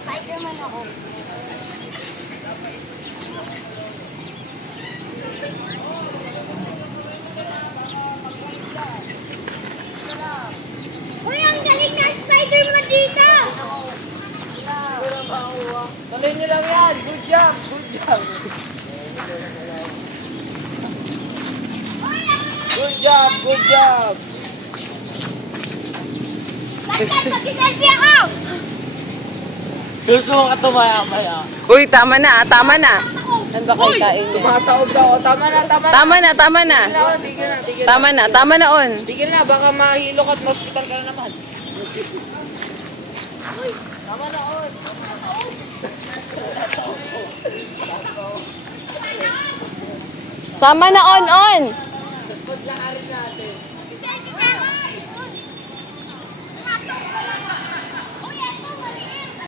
Spider-Man ako. Uy, ang galing na Spider-Man dito! Dali nyo lang yan. Good job. Good job. Good job. Good job. Bakit mag-selfie ako? Susuko ka tumaya-maya. Uy, tama na, tama na. Ano ba kayo kain niya? Tumataob na ako. Tama na, tama na. Tama na, tama na. Tigil na, tigil na. Tama na, tama na on. Tigil na, baka mahilok at ma-hospital ka na naman. Tama na, on. Tama na on.